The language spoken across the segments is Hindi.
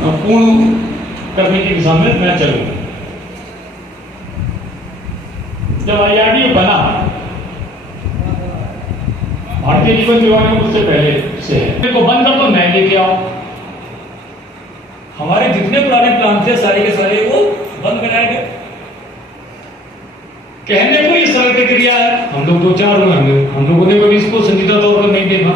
पूर्ण करने की दिशा में मैं चलूंगा। जब IRD बना, भारतीय जीवन बीमा निगम उससे पहले से है, को बंद कर तो मैं लेके आओ। हमारे जितने पुराने प्लान थे सारे के सारे वो बंद कराए गए। कहने को ये सरल प्रक्रिया है, हम लोग 2-4 हुए, हम लोगों ने कभी इसको संजीदा तौर पर नहीं देखा,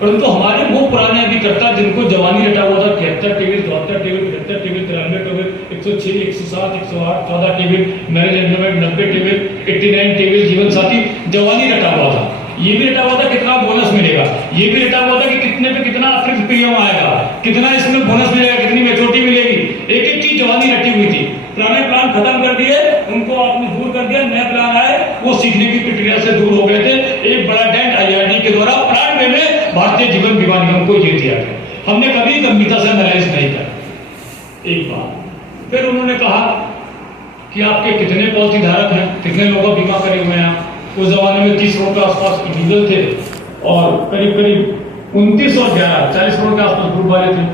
परंतु हमारे वो पुराने अभिकर्ता जिनको जवानी रटा हुआ था, 73 table, 74 table, 75 table, 93 table, 106, 107, 108, 14 table, marriage agreement 90 table, 89 table जीवन साथी जवानी रटा हुआ था। ये भी रटा हुआ था कितना बोनस मिलेगा, ये भी रटा हुआ था कि कितने पे कितना अतिरिक्त प्रीमियम आएगा, कितना इसमें बोनस मिलेगा, कितनी मैच्योरिटी मिलेगी, एक एक चीज जवानी रटी हुई थी। पुराने प्लान खत्म कर दिए, उनको आपने दूर कर दिया, नए प्लान आए, वो सीखने की प्रक्रिया से दूर हो गए थे। एक बड़ा डेंट IRD के द्वारा प्लान में भारतीय जीवन बीमा निगम को ये दिया गया। हमने कभी गंभीरता से एनालाइज नहीं किया। एक बार फिर उन्होंने कहा कि आपके कितने पॉलिसी धारक हैं, कितने लोगों का बीमा करे हुए हैं। उस जमाने में 30 करोड़ के आसपास इंडिविजुअल थे और करीब करीब 29 और 11 40 करोड़ के आसपास ग्रुप वाले थे।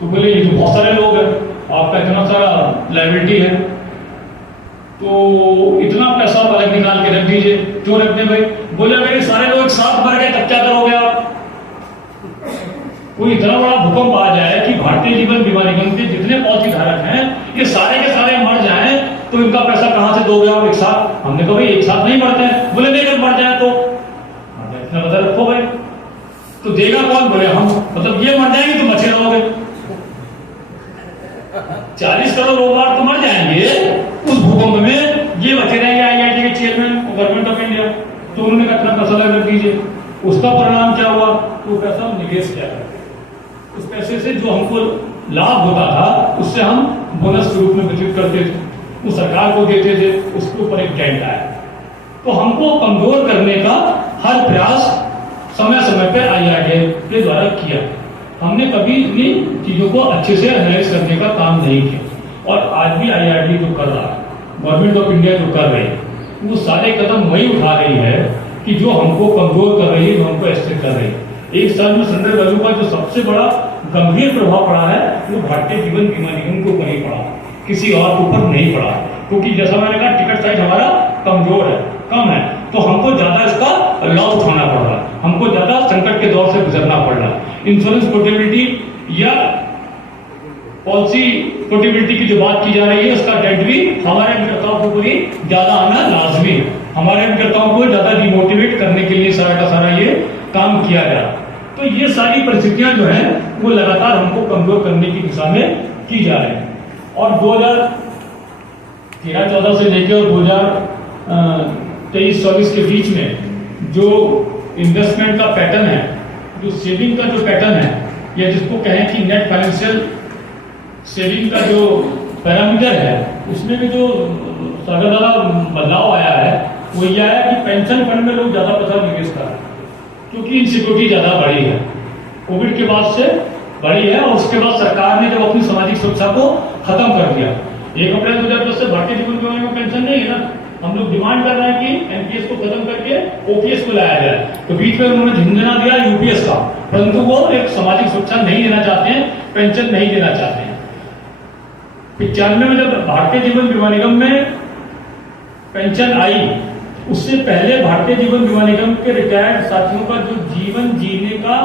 तो बोले ये तो बहुत सारे लोग हैं, आपका इतना सारा लायबिलिटी है, तो इतना पैसा अलग निकाल के रख दीजिए। क्यों रखने भाई? बोले अगर सारे लोग एक साथ मर गए तब क्या करोगे आप? कोई इतना बड़ा भूकंप आ जाए कि भारतीय जीवन बीमा निगम के जितने पॉलिसी धारक हैं ये सारे के सारे मर जाएं, तो इनका पैसा कहां से दोगे आप एक साथ? हमने कहा भाई एक साथ नहीं मरते हैं। बोले नहीं, अगर मर जाए तो इतना बता रखो भाई, तो देगा कौन? बोले हम, मतलब ये मर जाएंगे तो बचे रहोगे। 40 करोड़ लोग तो मर जाएंगे उस भूकंप में, ये बचे रहेंगे IRD के चेयरमैन गवर्नमेंट ऑफ इंडिया। तो उन्होंने कहा इतना पैसा लगा दीजिए। उसका परिणाम क्या हुआ? तो पैसा हम निवेश किया, उस पैसे से जो हमको लाभ होता था उससे हम बोनस के रूप में वितरित करते थे, वो सरकार को देते थे, उसके ऊपर एक डेंट आया। तो हमको कमजोर करने का हर प्रयास समय समय पर IRD के द्वारा किया। हमने कभी इतनी चीजों को अच्छे से एनालाइज करने का काम नहीं किया। और आज भी IRD जो कर रहा है, गवर्नमेंट ऑफ इंडिया जो कर रही है, वो सारे कदम वही उठा रही है कि जो हमको कमजोर कर रही है, जो हमको स्थिर कर रही है। एक साल में सरेंडर वैल्यू का जो सबसे बड़ा गंभीर प्रभाव पड़ा है वो भारतीय जीवन बीमा निगम के ऊपर ही पड़ा, किसी और के ऊपर नहीं पड़ा। क्योंकि जैसा मैंने कहा टिकट साइज हमारा कमजोर है, कम है, तो हमको ज्यादा इसका लाभ उठाना पड़ रहा है, हमको ज्यादा संकट के दौर से गुजरना पड़ रहा है। इंश्योरेंस पोर्टेबिलिटी या पॉलिसी पोर्टेबिलिटी की जो बात की जा रही है, उसका डेट भी हमारे अभिकर्ताओं के ऊपर ही ज्यादा आना लाजमी है। हमारे अभिकर्ताओं को ज्यादा डिमोटिवेट करने के लिए सारा का सारा ये काम किया जा रहा है। तो ये सारी परिस्थितियां जो है वो लगातार हमको कमजोर करने की दिशा में की जा रही है। और 2013-14 से लेकर 2023-24 के बीच में जो इन्वेस्टमेंट का पैटर्न है, जो सेविंग का जो पैटर्न है, या जिसको कहें कि नेट फाइनेंशियल सेविंग का जो पैरामीटर है, उसमें भी जो ज्यादा बदलाव आया है वो यह आया कि पेंशन फंड में लोग ज्यादा पैसा निवेश कर रहे हैं, क्योंकि इनसिक्योरिटी ज्यादा बढ़ी है, कोविड के बाद से बढ़ी है। और उसके बाद सरकार ने जब अपनी सामाजिक सुरक्षा को खत्म कर दिया, 1 अप्रैल 2010 से भारतीय जीवन बीमा में पेंशन नहीं है ना, हम लोग डिमांड कर रहे हैं कि NPS को खत्म करके OPS को लाया जाए। तो बीच में उन्होंने झंझना दिया UPS का, परंतु वो एक सामाजिक सुरक्षा नहीं देना चाहते हैं, पेंशन नहीं देना चाहते हैं। 95 में जब भारतीय जीवन बीमा निगम में पेंशन आई, उससे पहले भारतीय जीवन बीमा निगम के रिटायर्ड साथियों का जो जीवन जीने का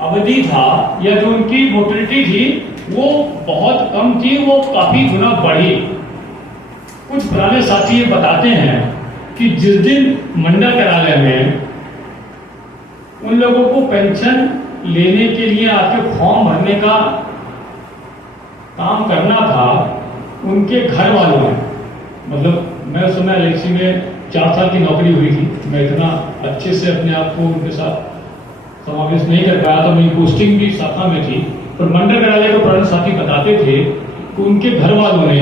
अवधि था या जो उनकी मोर्टेलिटी थी वो बहुत कम थी, वो काफी गुना बढ़ी। कुछ पुराने साथी ये बताते हैं कि जिस दिन मंडल कार्यालय में उन लोगों को पेंशन लेने के लिए आके फॉर्म भरने का काम करना था, उनके घर वालों ने, मतलब मैं उस समय LIC में 4 साल की नौकरी हुई थी, मैं इतना अच्छे से अपने आप को उनके साथ समावेश नहीं कर पाया था, मेरी पोस्टिंग भी शाखा में थी, पर मंडल कार्यालय के पुराने साथी बताते थे कि उनके घर वालों ने,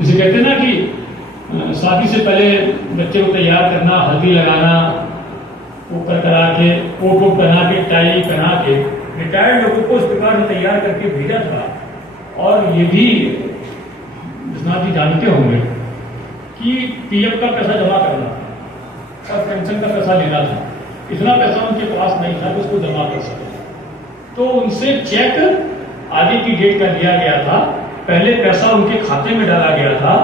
जिसे कहते हैं ना कि शादी से पहले बच्चे को तैयार करना, हल्दी लगाना, वो करा के कोट वोट पहना के, टाई पहना के रिटायर्ड लोगों को इस प्रकार से तैयार करके भेजा था। और ये भी विश्वनाथ जी जानते होंगे कि PF का पैसा जमा करना था और पेंशन का पैसा लेना था, इतना पैसा उनके पास नहीं था कि उसको जमा कर सके। तो उनसे चेक आगे की डेट का दिया गया था। पहले पैसा उनके खाते में डाला गया था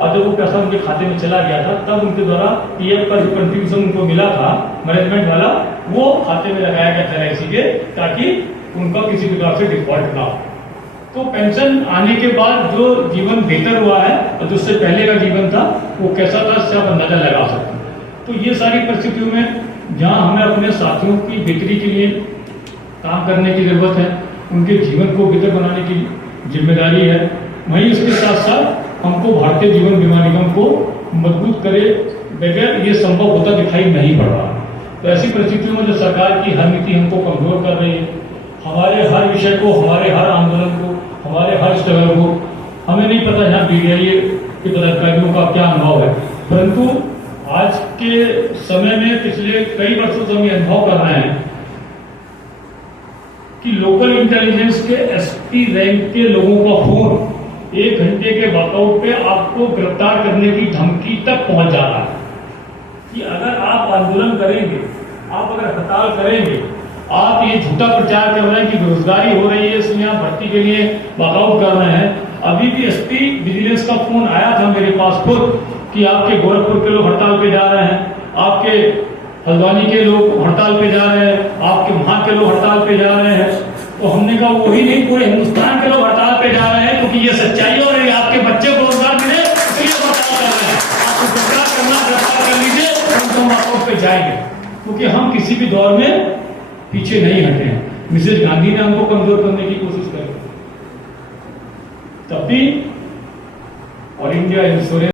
और जब वो पैसा उनके खाते में चला गया था तब उनके द्वारा पीएफ का जो कंट्रीब्यूशन उनको मिला था मैनेजमेंट वाला, वो खाते में लगाया गया था एलआईसी के, ताकि उनका किसी प्रकार से डिफॉल्ट ना हो। तो पेंशन आने के बाद जो जीवन बेहतर हुआ है और जो उससे पहले का जीवन था वो कैसा था, इससे आप अंदाजा लगा सकते हैं। तो ये सारी परिस्थितियों में जहां हमें अपने साथियों की बेहतरी के लिए काम करने की जरूरत है, उनके जीवन को बेहतर बनाने की जिम्मेदारी है, वहीं इसके साथ साथ हमको भारतीय जीवन बीमा निगम को मजबूत करे बगैर ये संभव होता दिखाई नहीं पड़ रहा। तो ऐसी परिस्थितियों में जो सरकार की हर नीति हमको कमजोर कर रही है, हमारे हर विषय को, हमारे हर आंदोलन को, हमारे हर स्ट्रगल को, हमें नहीं पता यहाँ बीडीआईए के पदाधिकारियों का क्या अनुभव है, परंतु आज के समय में पिछले कई वर्षों से हम ये अनुभव कर रहे हैं कि लोकल इंटेलिजेंस के एसपी रैंक के लोगों का फोन 1 घंटे के वॉकआउट पे आपको गिरफ्तार करने की धमकी तक पहुंच जा रहा है कि अगर आप आंदोलन करेंगे, आप अगर हड़ताल करेंगे, आप ये झूठा प्रचार कर रहे हैं कि बेरोजगारी हो रही है इसलिए आप भर्ती के लिए वॉकआउट कर रहे हैं। अभी भी एसपी विजिलेंस का फोन आया था मेरे पास खुद कि आपके गोरखपुर के लोग हड़ताल पे जा रहे हैं, आपके हल्द्वानी के लोग हड़ताल पे जा रहे हैं, आपके वहां के लोग हड़ताल पे जा रहे हैं। तो हमने कहा वही नहीं, पूरे हिंदुस्तान के लोग हड़ताल पे जा रहे हैं क्योंकि ये सच्चाई और आपके बच्चे को रोजगार मिले इसलिए हड़ताल कर रहे हैं। आपको गिरफ्तार करना, गिरफ्तार कर लीजिए, हम वॉकआउट पे जाएंगे क्योंकि हम किसी भी दौर में पीछे नहीं हटे हैं। मिसेज गांधी ने हमको कमजोर करने की कोशिश करी, तब भी ऑल इंडिया इंश्योरेंस